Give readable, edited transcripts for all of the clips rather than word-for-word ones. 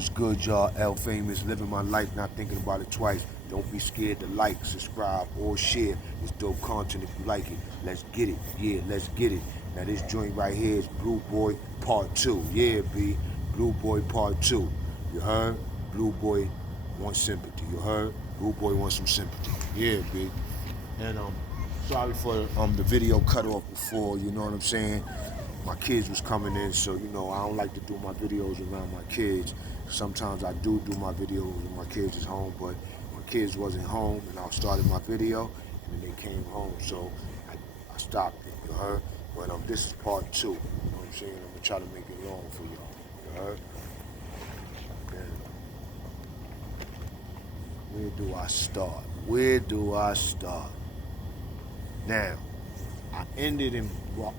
What's good, y'all? L Famous, living my life, not thinking about it twice. Don't be scared to like, subscribe, or share. It's dope content if you like it. Let's get it. Yeah, let's get it. Now this joint right here is Blue Boy Part 2. Yeah, B. Blue Boy Part 2. You heard? Blue Boy wants sympathy. You heard? Blue Boy wants some sympathy. Yeah, B. And sorry for the video cut off before, you know what I'm saying? My kids was coming in, so I don't like to do my videos around my kids. Sometimes I do my videos when my kids is home, but my kids wasn't home and I started my video and then they came home, so I stopped it, you heard? But this is part 2, you know what I'm saying? I'm gonna try to make it long for y'all, you heard? And where do I start? Where do I start? Now, I ended in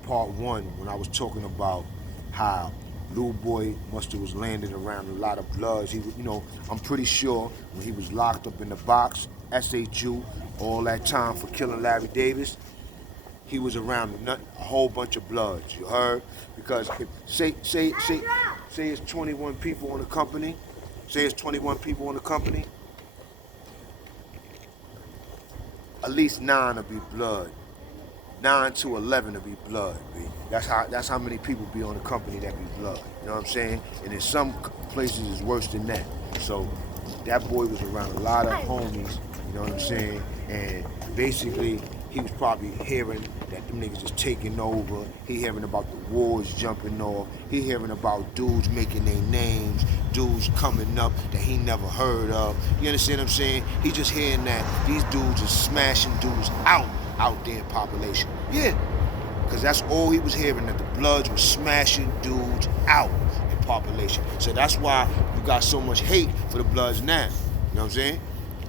part 1 when I was talking about how Lil Boy must have was landing around a lot of bloods. He was, I'm pretty sure when he was locked up in the box, SHU, all that time for killing Larry Davis, he was around a whole bunch of bloods. You heard? Because say it's 21 people on the company. Say it's 21 people on the company. At least 9 will be blood. 9 to 11 to be blood, B. That's how many people be on the company that be blood. You know what I'm saying? And in some places it's worse than that. So that boy was around a lot of homies, you know what I'm saying? And basically he was probably hearing that them niggas is taking over. He hearing about the wars jumping off. He hearing about dudes making their names, dudes coming up that he never heard of. You understand what I'm saying? He just hearing that these dudes are smashing dudes out there in population. Yeah, because that's all he was hearing, that the Bloods were smashing dudes out in population. So that's why you got so much hate for the Bloods now. You know what I'm saying?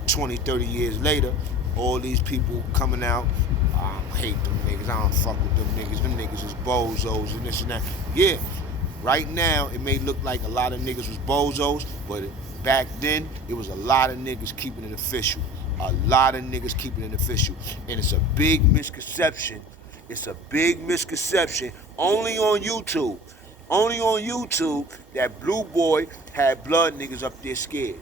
20, 30 years later, all these people coming out, I hate them niggas, I don't fuck with them niggas is bozos and this and that. Yeah, right now it may look like a lot of niggas was bozos, but back then it was a lot of niggas keeping it official. A lot of niggas keeping it official. And it's a big misconception. It's a big misconception only on YouTube. Only on YouTube that Blue Boy had blood niggas up there scared.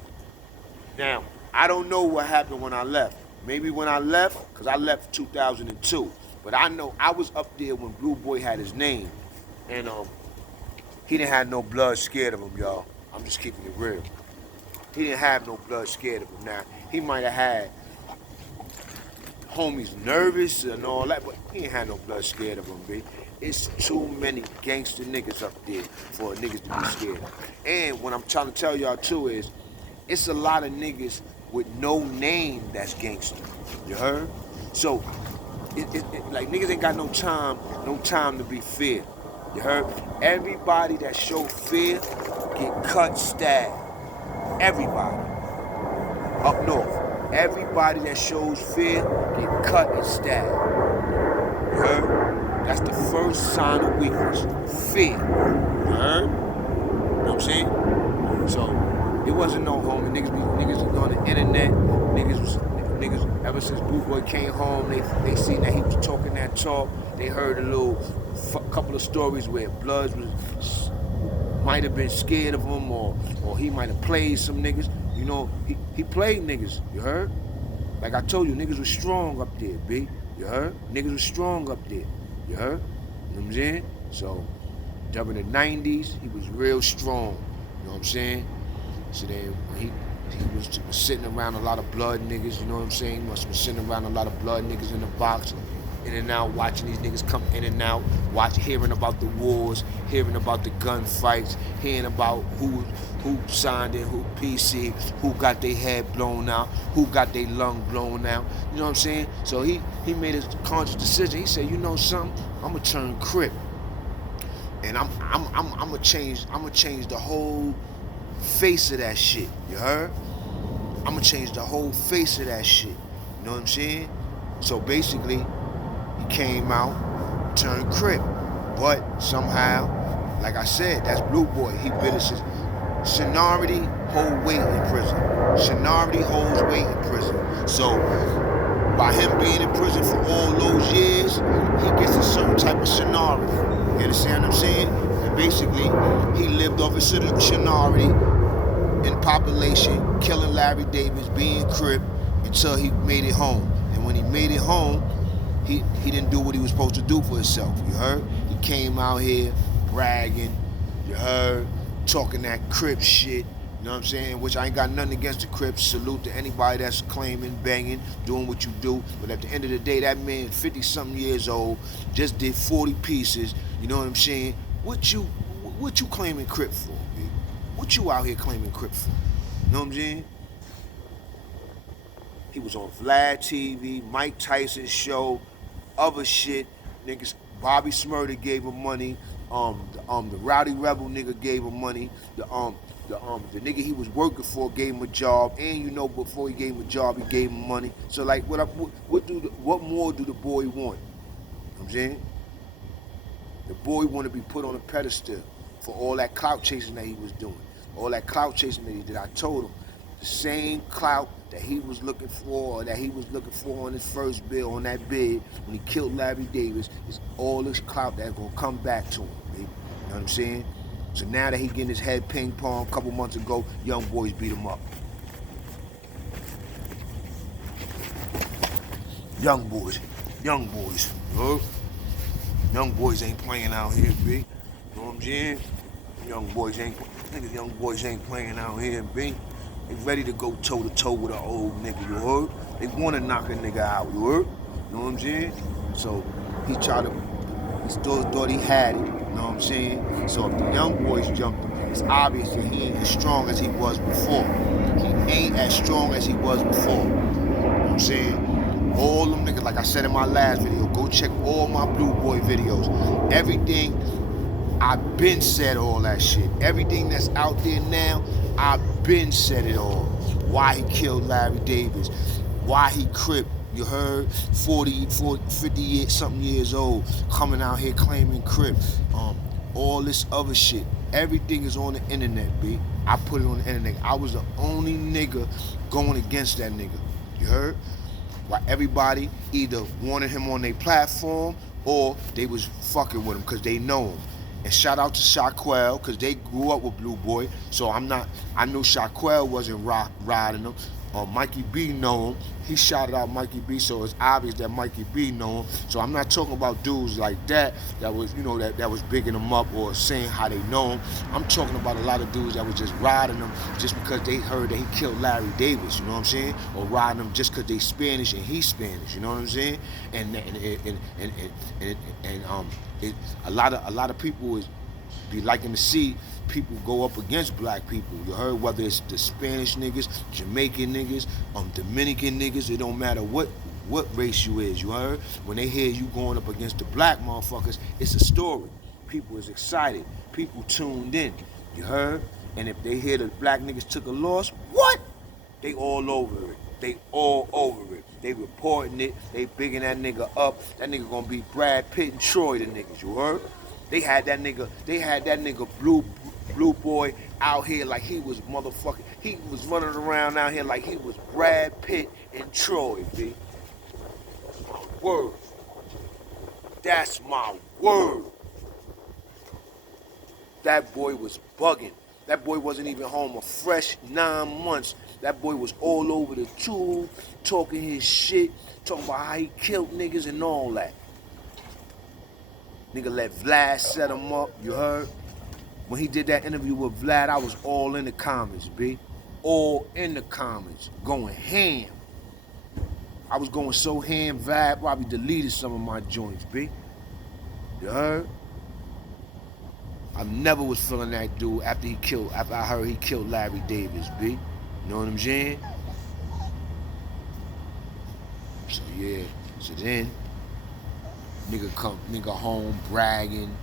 Now, I don't know what happened when I left. Maybe when I left, because I left 2002. But I know I was up there when Blue Boy had his name. And he didn't have no blood scared of him, y'all. I'm just keeping it real. He didn't have no blood scared of him. Now, he might have had homies nervous and all that, but he ain't had no blood scared of him, B. It's too many gangster niggas up there for niggas to be scared. And what I'm trying to tell y'all too is, it's a lot of niggas with no name that's gangster. You heard? So, like niggas ain't got no time to be feared. You heard? Everybody that show fear get cut, stabbed. Everybody. Up north. Everybody that shows fear get cut and stabbed. You heard? That's the first sign of weakness. Fear. You heard? You know what I'm saying? So it wasn't no homie. Niggas was on the internet. Niggas ever since Blue Boy came home, they seen that he was talking that talk. They heard a couple of stories where Bloods might have been scared of him or he might have played some niggas. You know, he played niggas, you heard? Like I told you, niggas was strong up there, B. You heard? Niggas was strong up there, you heard? You know what I'm saying? So, during the 90s, he was real strong, you know what I'm saying? So then, when he was sitting around a lot of blood niggas, you know what I'm saying? He must have been sitting around a lot of blood niggas in the box, in and out, watching these niggas come in and out, hearing about the wars, hearing about the gunfights, hearing about who signed in, who PC, who got their head blown out, who got their lung blown out. You know what I'm saying? So he made a conscious decision. He said, you know something? I'm gonna turn Crip, and I'm gonna change the whole face of that shit. You heard? I'm gonna change the whole face of that shit. You know what I'm saying? So basically, he came out, turned Crip. But somehow, like I said, that's Blue Boy. He bit his seniority hold weight in prison. Seniority holds weight in prison. So by him being in prison for all those years, he gets a certain type of seniority. You understand what I'm saying? And basically, he lived off his seniority in population, killing Larry Davis, being Crip, until he made it home. And when he made it home, he didn't do what he was supposed to do for himself. You heard? He came out here bragging. You heard? Talking that Crip shit. You know what I'm saying? Which I ain't got nothing against the Crips. Salute to anybody that's claiming, banging, doing what you do. But at the end of the day, that man, 50-something years old, just did 40 pieces. You know what I'm saying? What you claiming Crip for, man? What you out here claiming Crip for? You know what I'm saying? He was on Vlad TV, Mike Tyson's show, other shit. Niggas, Bobby Smurda gave him money. The Rowdy Rebel nigga gave him money. The nigga he was working for gave him a job, and you know before he gave him a job, he gave him money. So like, what more do the boy want? You know what I'm saying? The boy want to be put on a pedestal for all that clout chasing that he was doing, all that clout chasing that he did. I told him the same clout that he was looking for, or that he was looking for on his first bill, on that bid when he killed Larry Davis, is all this clout that's gonna come back to him. Man. You know what I'm saying? So now that he getting his head ping pong, a couple months ago, young boys beat him up. Young boys, you know? Young boys ain't playing out here, B. You know what I'm saying? Young boys ain't playing out here, B. They ready to go toe to toe with an old nigga, you heard? They want to knock a nigga out, you heard? You know what I'm saying? So he thought he had it. You know what I'm saying? So if the young boys jumped him, it's obvious that he ain't as strong as he was before. He ain't as strong as he was before. You know what I'm saying? All them niggas, like I said in my last video, go check all my Blue Boy videos. Everything, I've been said all that shit. Everything that's out there now, I've been said it all. Why he killed Larry Davis. Why he Crip. You heard? 50 something years old, coming out here claiming Crip. All this other shit. Everything is on the internet, B. I put it on the internet. I was the only nigga going against that nigga. You heard? Why everybody either wanted him on their platform or they was fucking with him because they know him. And shout out to Shaquelle, because they grew up with Blue Boy. So I knew Shaquelle wasn't riding him. Mikey B know him. He shouted out Mikey B, so it's obvious that Mikey B know him. So I'm not talking about dudes like that was, you know, that was bigging him up or saying how they know him. I'm talking about a lot of dudes that was just riding him just because they heard that he killed Larry Davis, you know what I'm saying? Or riding him just because they Spanish and he's Spanish, you know what I'm saying? And a lot of people is be liking to see people go up against black people. You heard? Whether it's the Spanish niggas, Jamaican niggas, Dominican niggas, it don't matter what race you is, you heard? When they hear you going up against the black motherfuckers, it's a story. People is excited. People tuned in, you heard? And if they hear the black niggas took a loss, what? They all over it. They all over it. They reporting it. They bigging that nigga up. That nigga gonna be Brad Pitt and Troy, the niggas, you heard? They had that nigga Blue Boy out here like he was motherfucking, he was running around out here like he was Brad Pitt and Troy, B. That's my word. That's my word. That boy was bugging. That boy wasn't even home a fresh 9 months. That boy was all over the tube, talking his shit, talking about how he killed niggas and all that. Nigga let Vlad set him up, you heard? When he did that interview with Vlad, I was all in the comments, B. All in the comments, going ham. I was going so ham, Vlad probably deleted some of my joints, B. You heard? I never was feeling that dude after I heard he killed Larry Davis, B. You know what I'm saying? So yeah, so then, nigga home bragging,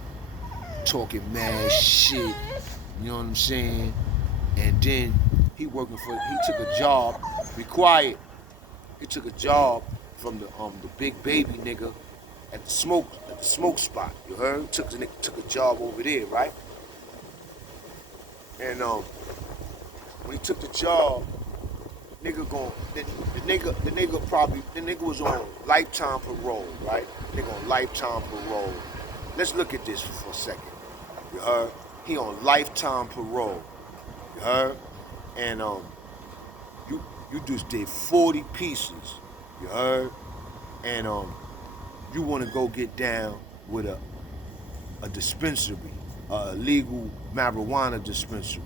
talking mad shit, you know what I'm saying? And then he took a job, be quiet. He took a job from the big baby nigga at the smoke spot. You heard? Took a job over there, right? And when he took the job, the nigga was on lifetime parole, right? Nigga on lifetime parole. Let's look at this for a second. You heard? He on lifetime parole. You heard? and you just did 40 pieces, you heard, and you want to go get down with a dispensary, a illegal marijuana dispensary,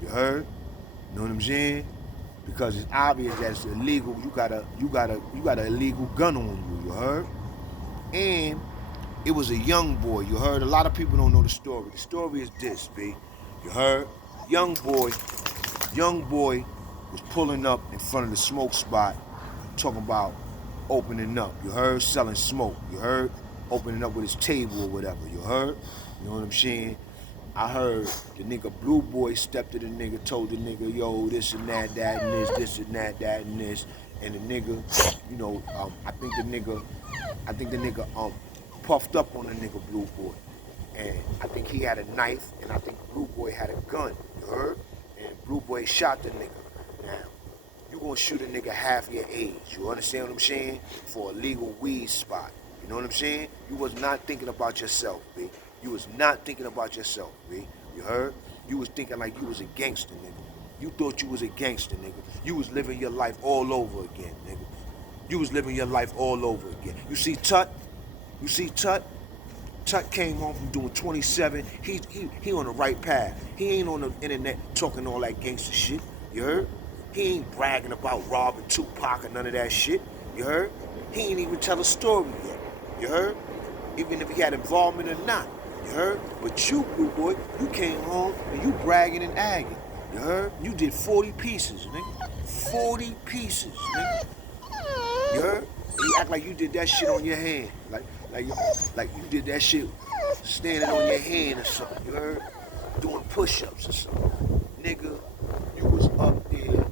you heard, you know what I'm saying? Because it's obvious that it's illegal. You got an illegal gun on you, you heard, and it was a young boy, you heard. A lot of people don't know the story. The story is this, B, you heard. Young boy was pulling up in front of the smoke spot, talking about opening up, you heard, selling smoke, you heard, opening up with his table or whatever, you heard, you know what I'm saying? I heard the nigga Blue Boy stepped to the nigga, told the nigga, yo, this and that and this and that and this, and the nigga, you know, I think the nigga puffed up on the nigga Blue Boy, and I think he had a knife, and I think Blue Boy had a gun, you heard, and Blue Boy shot the nigga. Now, you gonna shoot a nigga half your age, you understand what I'm saying, for a legal weed spot, you know what I'm saying? You was not thinking about yourself, B. You was not thinking about yourself, B. You heard? You was thinking like you was a gangster, nigga. You thought you was a gangster, nigga. You was living your life all over again, nigga. You was living your life all over again. You see Tut? You see Tut? Tut came home from doing 27. He on the right path. He ain't on the internet talking all that gangster shit. You heard? He ain't bragging about robbing Tupac or none of that shit. You heard? He ain't even tell a story yet. You heard? Even if he had involvement or not. You heard? But you, Blue Boy, you came home and you bragging and agging. You heard? You did 40 pieces, nigga. 40 pieces, nigga. You heard? You act like you did that shit on your hand. Like you did that shit standing on your hand or something. You heard? Doing push-ups or something. Nigga, you was up there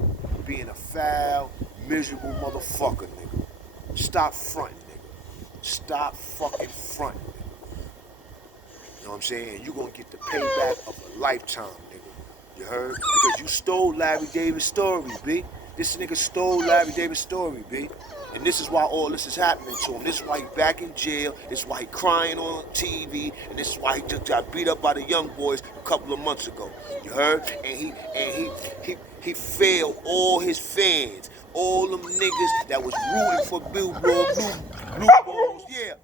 being a foul, miserable motherfucker, nigga. Stop fronting, nigga. Stop fucking fronting, nigga. You know what I'm saying? You gonna get the payback of a lifetime, nigga. You heard? Because you stole Larry David's story, B. This nigga stole Larry David's story, B. And this is why all this is happening to him. This is why he's back in jail. This is why he's crying on TV. And this is why he just got beat up by the young boys a couple of months ago. You heard? And he failed all his fans. All them niggas that was rooting for Blue Balls. Yeah.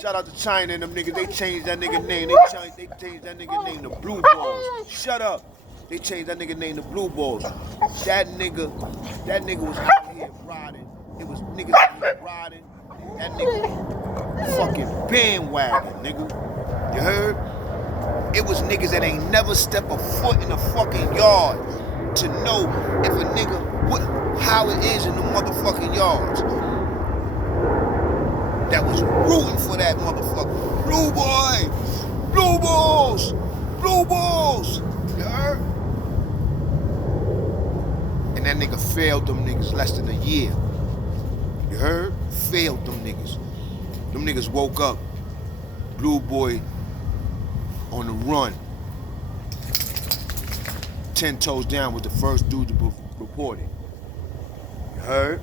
Shout out to China and them niggas. They changed that nigga name. They changed that nigga name to Blue Balls. Shut up. They changed that nigga name to Blue Balls. That nigga was out here riding. It was niggas out here riding. That nigga fucking bandwagon, nigga. You heard? It was niggas that ain't never stepped a foot in a fucking yard to know if a nigga, how it is in the motherfucking yards. That was rooting for that motherfucker. Blue Boy! Blue Balls! Blue Balls! You heard? And that nigga failed them niggas less than a year. You heard? Failed them niggas. Them niggas woke up. Blue Boy on the run. 10 Toes Down was the first dude to report it. You heard?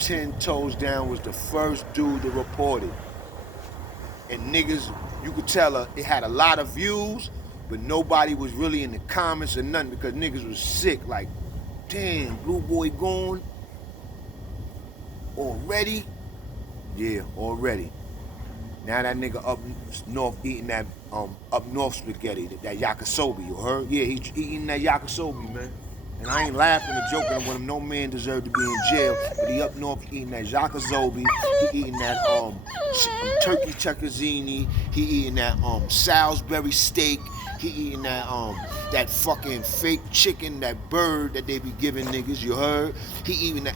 10 Toes Down was the first dude to report it. And niggas, you could tell her it had a lot of views, but nobody was really in the comments or nothing because niggas was sick. Like, damn, Blue Boy gone? Already? Yeah, already. Now that nigga up north eating that up north spaghetti, that yakisobe, you heard? Yeah, he eating that yakisobe, man. And I ain't laughing or joking with him. No man deserved to be in jail, but he up north eating that yakisobe. He eating that turkey tetrazzini. He eating that Salisbury steak. He eating that fucking fake chicken, that bird that they be giving niggas. You heard? He eating that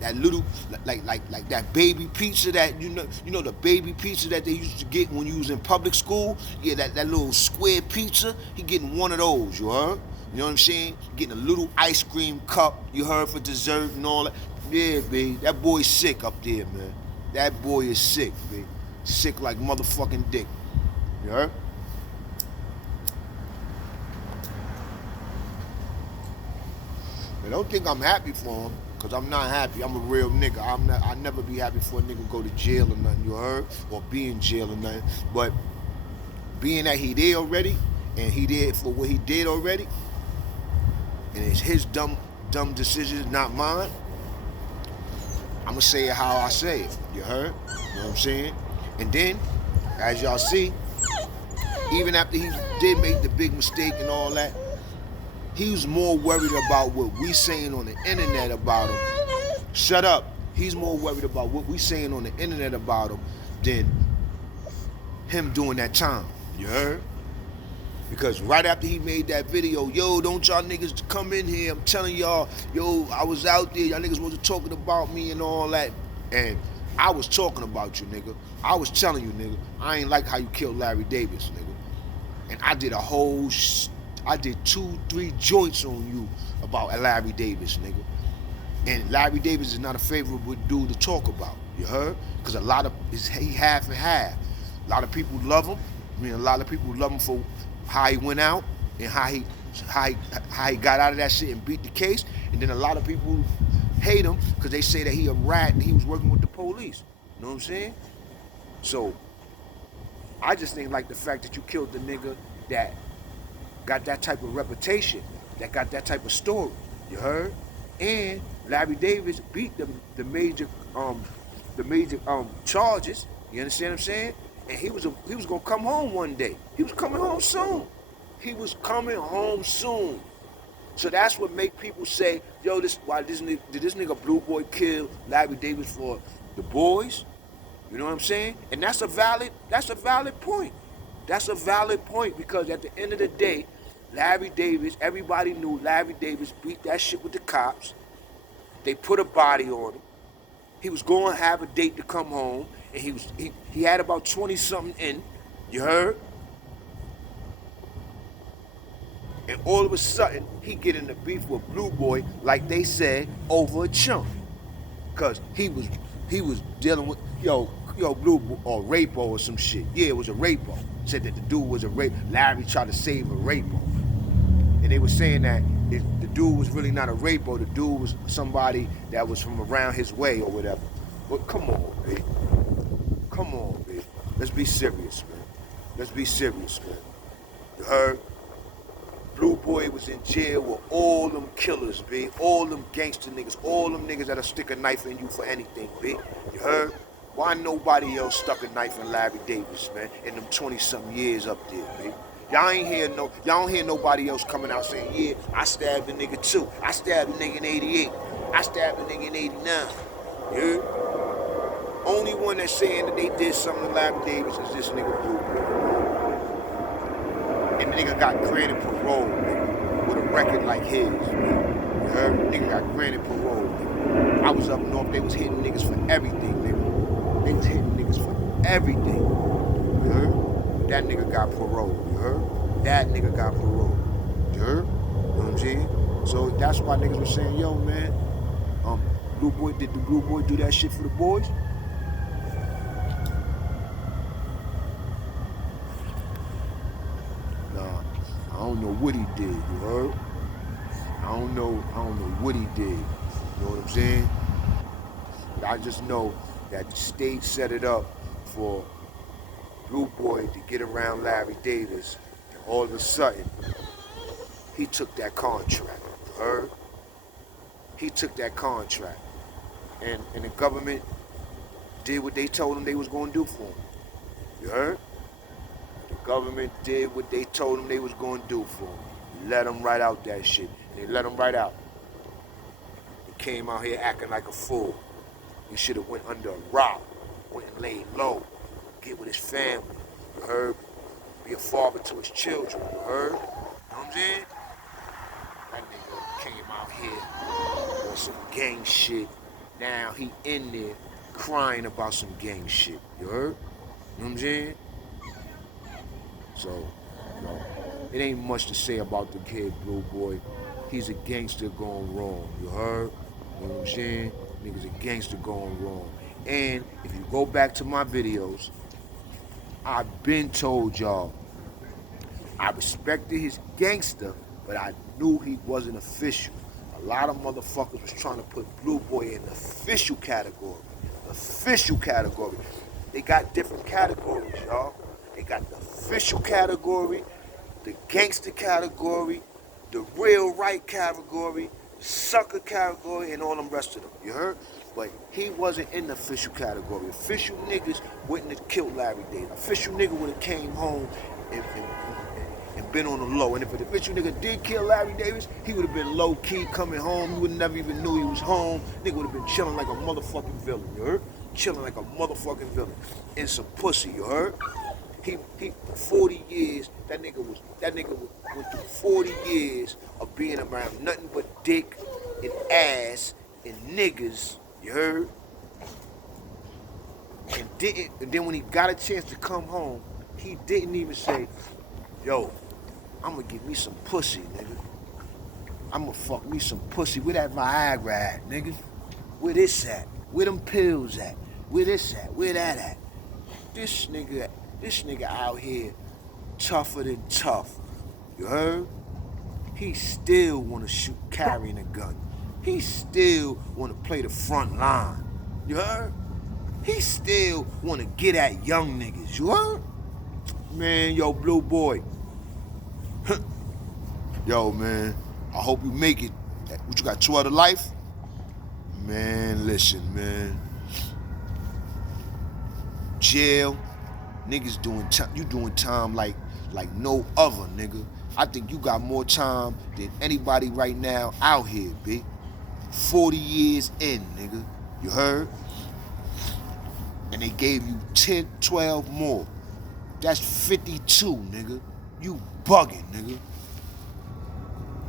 that little like that baby pizza that you know the baby pizza that they used to get when you was in public school. Yeah, that little square pizza. He getting one of those. You heard? You know what I'm saying? Getting a little ice cream cup. You heard, for dessert and all that. Yeah, B. That boy's sick up there, man. That boy is sick, B. Sick like motherfucking dick. You heard? I don't think I'm happy for him, because I'm not happy. I'm a real nigga. I never be happy for a nigga go to jail or nothing, you heard? Or be in jail or nothing. But being that he there already, and he did for what he did already, and it's his dumb decisions, not mine, I'm gonna say it how I say it. You heard? You know what I'm saying? And then, as y'all see, even after he did make the big mistake and all that, he was more worried about what we saying on the internet about him. Shut up. He's more worried about what we saying on the internet about him than him doing that time. You heard? Because right after he made that video, yo, don't y'all niggas come in here. I'm telling y'all, yo, I was out there. Y'all niggas wasn't talking about me and all that. And I was talking about you, nigga. I was telling you, nigga, I ain't like how you killed Larry Davis, nigga. And I did I did 2-3 joints on you about Larry Davis, nigga. And Larry Davis is not a favorable dude to talk about. You heard? Because a lot of he half and half. A lot of people love him. I mean, a lot of people love him for how he went out and how he got out of that shit and beat the case. And then a lot of people hate him because they say that he a rat and he was working with the police. You know what I'm saying? So I just think like the fact that you killed the nigga that got that type of reputation, that got that type of story. You heard? And Larry Davis beat the major charges. You understand what I'm saying? And he was gonna come home one day. He was coming home soon. He was coming home soon. So that's what make people say, yo, did this nigga Blue Boy kill Larry Davis for the boys? You know what I'm saying? And that's a valid point. That's a valid point because at the end of the day, Larry Davis, everybody knew Larry Davis beat that shit with the cops. They put a body on him. He was going to have a date to come home, and he had about 20-something in. You heard? And all of a sudden, he get in the beef with Blue Boy, like they said, over a chump. Cause he was dealing with Blue Boy or Rapo or some shit. Yeah, it was a Rapo. Said that the dude was a rape. Larry tried to save a Rapo. And they were saying that the dude was really not a Rapo. The dude was somebody that was from around his way or whatever. But come on, B. Come on, B. Let's be serious, man. Let's be serious, man. You heard? Blue Boy was in jail with all them killers, B. All them gangster niggas. All them niggas that'll stick a knife in you for anything, B. You heard? Why nobody else stuck a knife in Larry Davis, man, in them 20-something years up there, B? Y'all don't hear nobody else coming out saying, yeah, I stabbed a nigga too. I stabbed a nigga in 88. I stabbed a nigga in 89. You heard? Only one that's saying that they did something to Larry Davis is this nigga Blue Boy. And the nigga got granted parole, nigga, with a record like his, man. You heard? Nigga got granted parole, nigga. I was up north, they was hitting niggas for everything, nigga. They was hitting niggas for everything. You heard? But that nigga got parole, you heard? That nigga got parole. You heard? You know what I'm saying? So that's why niggas were saying, yo, man, Blue Boy, did the Blue Boy do that shit for the boys? Nah, I don't know what he did, you heard? I don't know what he did. You know what I'm saying? But I just know that the state set it up for Blue Boy to get around Larry Davis, and all of a sudden, he took that contract. You heard? He took that contract. And the government did what they told him they was going to do for him. You heard? The government did what they told him they was going to do for him. Let him write out that shit. They let him write out. He came out here acting like a fool. He should have went under a rock, went and laid low, get with his family. You heard? Be a father to his children. You heard? You know what I'm saying? That nigga came out here on some gang shit. Now he in there crying about some gang shit. You heard? You know what I'm saying? So, you know, it ain't much to say about the kid Blue Boy. He's a gangster going wrong. You heard? You know what I'm saying? Nigga's a gangster going wrong. And if you go back to my videos, I've been told y'all, I respected his gangster, but I knew he wasn't official. A lot of motherfuckers was trying to put Blue Boy in the official category. Official category. They got different categories, y'all. They got the official category, the gangster category, the real right category, sucker category, and all them rest of them. You heard? But he wasn't in the official category. Official niggas wouldn't have killed Larry Davis. Official nigga would have came home and been on the low. And if an official nigga did kill Larry Davis, he would have been low key coming home. He would never even knew he was home. Nigga would have been chilling like a motherfucking villain. You heard? Chilling like a motherfucking villain. In some pussy. You heard? He 40 years. That nigga went through 40 years of being around nothing but dick and ass and niggas. You heard? And then when he got a chance to come home, he didn't even say, yo, I'ma give me some pussy, nigga. I'ma fuck me some pussy. Where that Viagra at, nigga? Where this at? Where them pills at? Where this at? Where that at? This nigga out here tougher than tough. You heard? He still wanna shoot carrying a gun. He still wanna play the front line. You heard? He still wanna get at young niggas. You heard? Man, yo, Blue Boy. Yo, man, I hope you make it. What, you got 2 other life? Man, listen, man. Jail, niggas doing time. You doing time like no other, nigga. I think you got more time than anybody right now out here, B. 40 years in, nigga. You heard? And they gave you 10, 12 more. That's 52, nigga. You bugging, nigga.